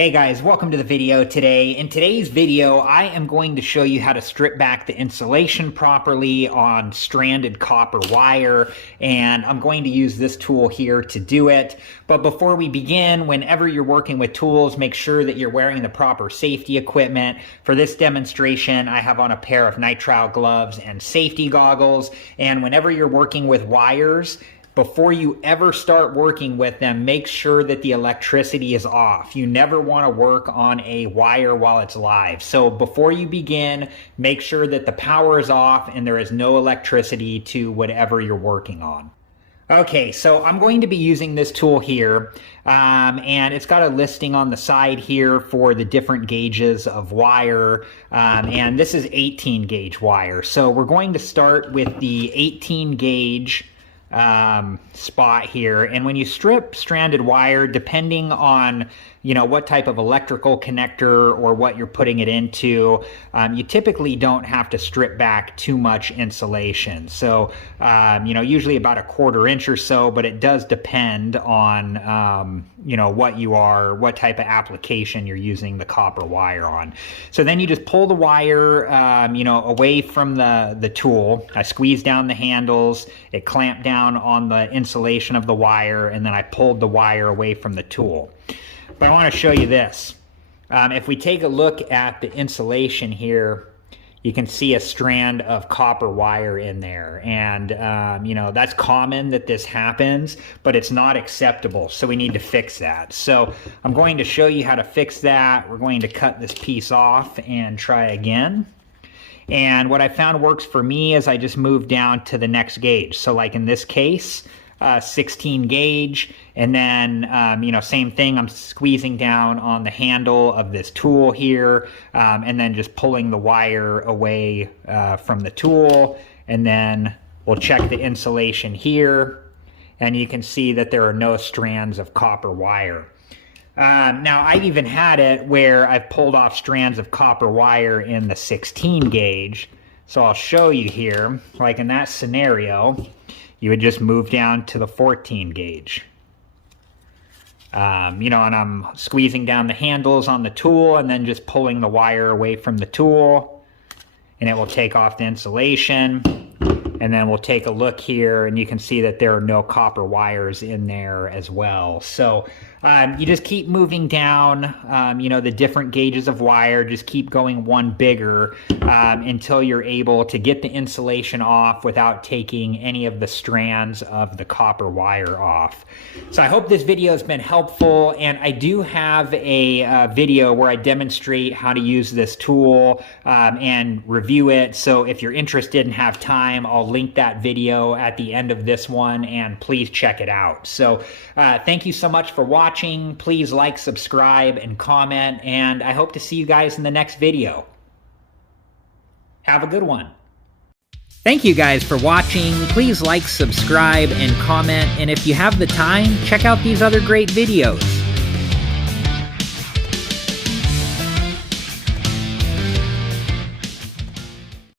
Hey guys, welcome to the video today. In today's video, I am going to show you how to strip back the insulation properly on stranded copper wire, and I'm going to use this tool here to do it. But before we begin, whenever you're working with tools, make sure that you're wearing the proper safety equipment. For this demonstration, I have on a pair of nitrile gloves and safety goggles, and whenever you're working with wires, before you ever start working with them, make sure that the electricity is off. You never want to work on a wire while it's live. So before you begin, make sure that the power is off and there is no electricity to whatever you're working on. Okay, so I'm going to be using this tool here, and it's got a listing on the side here for the different gauges of wire, and this is 18 gauge wire. So we're going to start with the 18 gauge spot here, and when you strip stranded wire, depending on what type of electrical connector or what you're putting it into, you typically don't have to strip back too much insulation. So usually about a 1/4 inch or so, but it does depend on what type of application you're using the copper wire on. So then you just pull the wire away from the tool. I squeeze down the handles, it clamped down on the insulation of the wire, and then I pulled the wire away from the tool. But I want to show you this. If we take a look at the insulation here, you can see a strand of copper wire in there. And, that's common that this happens, but it's not acceptable. So we need to fix that. So I'm going to show you how to fix that. We're going to cut this piece off and try again. And what I found works for me is I just move down to the next gauge. So like in this case, 16 gauge, and then same thing, I'm squeezing down on the handle of this tool here, and then just pulling the wire away from the tool, and then we'll check the insulation here, and you can see that there are no strands of copper wire. Now I've even had it where I've pulled off strands of copper wire in the 16 gauge, so I'll show you here. Like in that scenario, you would just move down to the 14 gauge. And I'm squeezing down the handles on the tool and then just pulling the wire away from the tool, and it will take off the insulation. And then we'll take a look here, and you can see that there are no copper wires in there as well. So you just keep moving down, the different gauges of wire. Just keep going one bigger until you're able to get the insulation off without taking any of the strands of the copper wire off. So I hope this video has been helpful, and I do have a video where I demonstrate how to use this tool and review it. So if you're interested and have time, I'll link that video at the end of this one, and please check it out. So thank you so much for watching. Please like, subscribe, and comment, and I hope to see you guys in the next video. Have a good one. Thank you guys for watching. Please like, subscribe, and comment, and if you have the time, check out these other great videos.